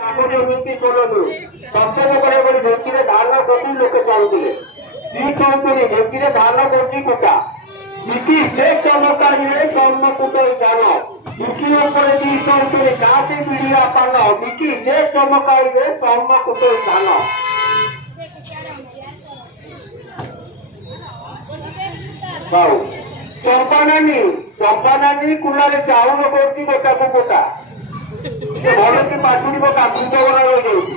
କାଗଜ ନୀତି ଚଲନ୍ତୁ ସତ୍ସଙ୍ଗ କରିବା ବୋଲି ଢେଙ୍କିରେ ଧାନ କରି ଲୋକେ ଚାହୁଁଥିଲେ। ଦି କହୁଥିଲି ଢେଙ୍କିରେ ଧାନ କରୁଛି କୁଟା ବିକି ସେ ଚମକାରେ କର୍ମ କୁଟଇ ଧାନ ବିକି ଉପରେ ଦି କହୁଥିଲି କାହାତି ପିଡ଼ିଆ ପାନ ବିକି ସେ ଚମକାରେ କର୍ମ କୁଟଇ ଧାନ। ଚମ୍ପାନାନୀ କୁଲାରେ ଚାଉଳ କରୁଛି ଗୋଟାକୁ ଗୋଟା ଭଲ କି ପାଠୁଣିବ କାକୁଣ୍ଡ ବନା ରହିଯାଉଛି।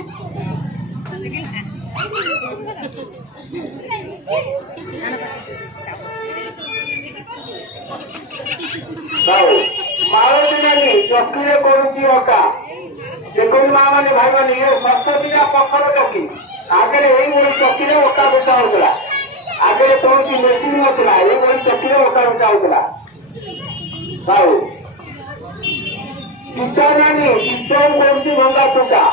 ମାଳତୀ ନାନୀ ଚକିରେ କରୁଛି ଅଟା ଦେଖନ୍ତୁ ମା ମାନେ ଭାଇ ମାନେ ଇଏ ସପ୍ତଦିନିଆ ପଥର ଚକି ଆଗରେ ଏଇଭଳି ଚକିରେ ଅଟା ବସା ହଉଥିଲା। ଆଗରେ କୌଣସି ମେସିନ୍ ନଥିଲା ଏଇଭଳି ଚକିରେ ଅଟା ବସା ହଉଥିଲା। ଆଉ ଚିତା ନାନୀ ଚିତ୍ରଣ କରୁଛି ଭଙ୍ଗା ଟଙ୍କା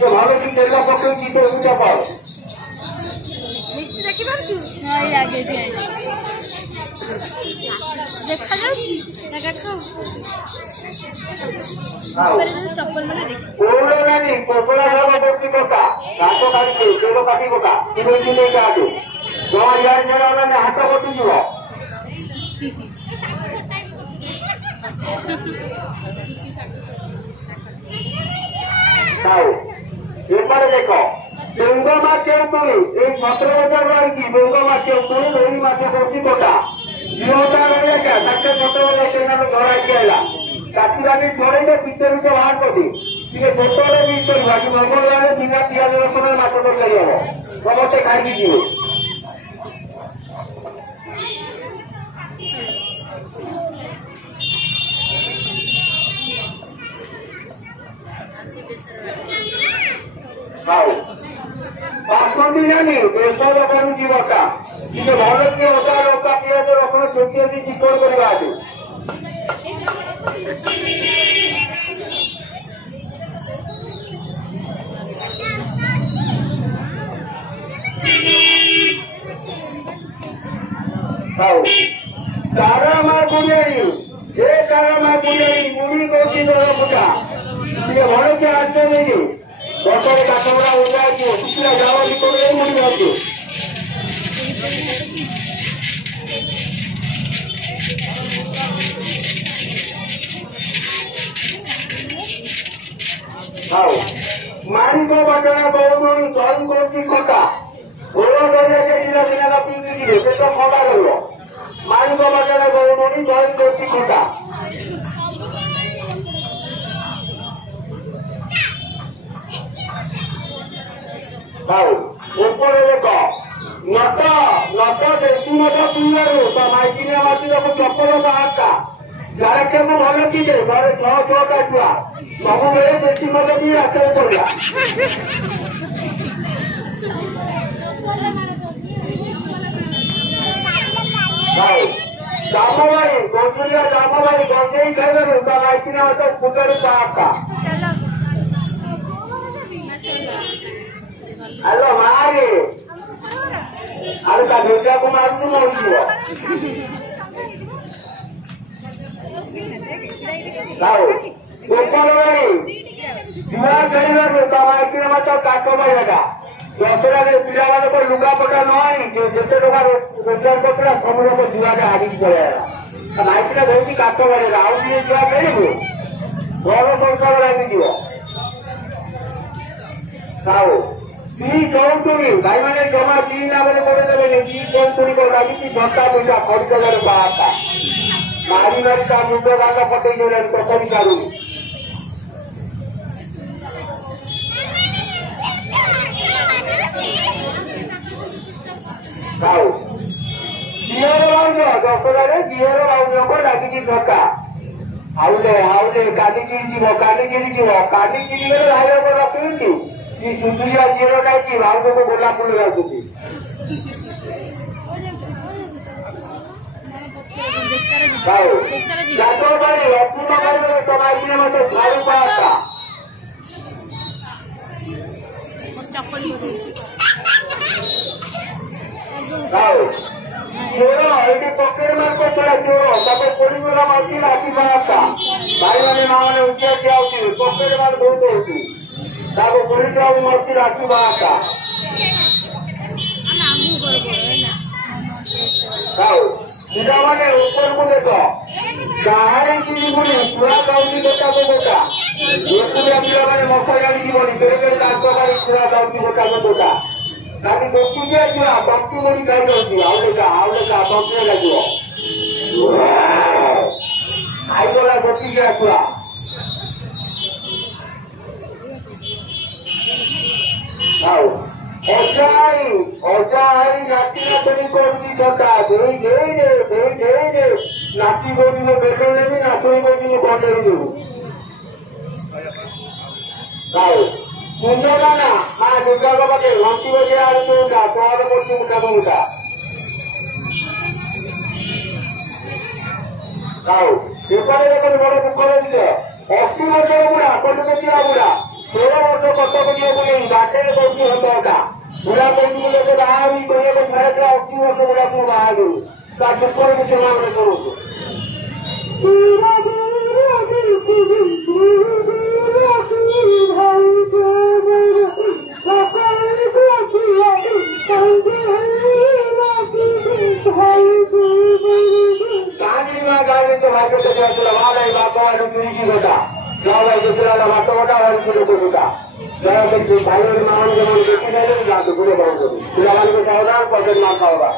ଭଲ କି ତେଲ ପକେଇ ଚିତ୍ର ପୂଜା କର କୌଳ ନାନୀ କପଡ଼ା ଧର କରୁଛି କଟା ଘାସ କାଟିছে ତେଲ କାଟି ପକା ନେଇ କାଟୁ ଜମା ଇଆଡେ ଜଣେ ମାନେ ହାତ କଟିଯିବ। এবারে দেখো বেঙ্গ মাছ কেউতুলি এই 17,000 রয়েছি বেঙ্গ মাছ কেউতুলি রোহি মাছ করছি কোটা 2,000 রয়ে তাকে 17,000 সেখানে ধরাই আইলা কাকিরানি ধরেছে পিঠে পিঠে বাহার করছি ଟିକେ ଛୋଟବେଳେ ବି କରିବା କି ମଙ୍ଗଳବାରେ ବିନା ପିଆଜ ରସୁଣରେ ମାଛ ତରକାରୀ ହବ ସମସ୍ତେ ଖାଇକି ଯିବେ। ବାସନ୍ତୀ ନାନୀ ବେସର କରୁଛି ବଟା ଟିକେ ଭଲ କି ଅଦା ଲଙ୍କା ପିଆଜ ରସୁଣ ଛେଚି ଆସି ଚିକଣ କରିବା ଆଜି। ତାରାମା ଗୁଡିଆଣି ଏ ତାରାମା ଗୁଡିଆଣି ମୁଢି କରୁଛି ଦର ପୂଜା ଟିକେ ଭଲ କି ଆସ ନେଇକି ଗଛରେ କାଠଗୁଡା ଓଦା ହେଇଯିବ ଶୁଖିଲା ଜାଳ ଭିତରେ ମୁଢି ବାହାରିବ। ଆଉ ମାରିକ ବାଟଣା ବହୁ ଜଏନ୍ କରୁଛି ଖଟା ଘୋଳ ଦରିଆ ଦିନ ଦିନ ପିଇକି ଯିବେ ପେଟ ଥଣ୍ଡା ରହିବ। ମାରିକ ବାଟଣା ବହୁ ଜଏନ୍ କରୁଛି ଖଟା ଆଉ ଉପରେ ଦେଖ ନଟ ନଟ ଦେଶୀ ମଦ ପିଇବାରୁ ତା ମାଇକିନିଆ ମାଟିକୁ ଚପଲ ବାହାରଟା ଯାହା କେମୁ ଭଲ କିଏ ଘରେ 6-6ଟା ଛୁଆ ସବୁବେଳେ ଦେଶୀ ମଦ ପିଇ ରାସ୍ତାରେ ପଡିଲା। ଜାମଭାଇ ଗଜୁରିଆ ଜାମଭାଇ ଗଞ୍ଜେଇ ଖାଇବାରୁ ତା ମାଇକିନିଆ ମାଟି ଫୁଟରୁ ବାହାରଟା। ଆଲୋ ମାରେ ଆଉ ତା ଦୁର୍ଗାକୁ ମାରୁଛୁ ମରିଯିବ। ଗୋପାଳ ଭାଇ ଛୁଆ ଖେଳିବାକୁ ତା ମାଇକିନା ମାଛ କାଠ ପାଇବାଟା ଦଶହରାରେ ପିଲାମାନଙ୍କ ଲୁଗାପଟା ନ ଆଣି ଯେତେ ଟଙ୍କା ରୋଜଗାର କରୁଥିଲା ସବୁ ଲୋକ ଛୁଆଟା ହାରିକି ପଳେଇଲା। ତା ମାଇକିନା ଧରିକି କାଠ ପାଇଲା ଆଉ ଟିକେ ଛୁଆ ଖେଳିବୁ ଘର ସଂସାର ଲାଗିଯିବ। ଆଉ ଦି ଚଉନ୍ତୁଣି ଭାଇ ମାନେ ଜମା ଦି ନାମରେ କରିଦେବେନି ଦି ଚଉନ୍ତୁଣି ଲାଗିଛି ଘଣ୍ଟା ପଇସା ଖର୍ଚ୍ଚ ବାହାରଟା ମାରି ମାରି ତା ମୁଣ୍ଡ ଗାଣ୍ଡ ପଟେଇ ଦେଲେଣି ତଥାପି ଛାଡୁନି। ଆଉ ଝିଅର ଭାଉଜ ଦଶହରାରେ ଝିଅର ଭାଉଜଙ୍କ ଲାଗିଛି ଧକ୍କା ଆଉଲେ କାଲିକିରି ଯିବ କାଲିକିରି ଗଲେ ଭାଇର ରଖିବି କି ସୁନ୍ଦରିଆ ଝିଅର ଖାଇକି ଭାଉଜକୁ ଗୋଲାପ ଫୁଲ ଯାଉଛନ୍ତି। ଯାଦବ ଭାଇ ଅପୂର୍ଣ୍ଣ ଭାଇ ସମାଜରେ ମତେ ଶାଢୀ ପାଆନ୍ତା चोर ये पकेट मार को चला चोर तब पुलिस वाला मारती राखी बनाता भाई मैंने मामले उठिया क्या होती पकेट मार बहुत होती तब पुलिस वाला मारती राखी बनाता सीधा मैंने ऊपर को देखो कहानी की बोली पूरा गाँव गोटा को गोटा ये मैंने मशा गाड़ी की बोली बेरे गाड़ी पूरा गाँव गोटा को गोटा ताकि दोस्ती क्या जुआ बक्ती मोड़ी कहीं होती आवले का बक्ती लगा जुआ आई बोला दोस्ती क्या जुआ आओ ओजाई नाची ना बड़ी कोई छोटा दे नाची कोई में बैठो नहीं नाचोई कोई में कौन नहीं आओ कुंजोला ना हाँ दुर्गा बाबा के घंटी बजे आ रही होगा तुम्हारे मूर्ति उठा दूंगा आओ पेपर लेकर बड़े बुक कर दिए 80 वर्ष बुढ़ा कोटी कोटिया बुढ़ा 16 वर्ष कष्ट करिए बोले बाटे कोई होता बुढ़ा कोई लेकर बाहर भी कोई को छाया 80 वर्ष बुढ़ा को बाहर दो का ऊपर मुझे मांग करो भाई मान के मन देखी नहीं जाते पूरे बहुत पिला पॉकेट मार खाओगा।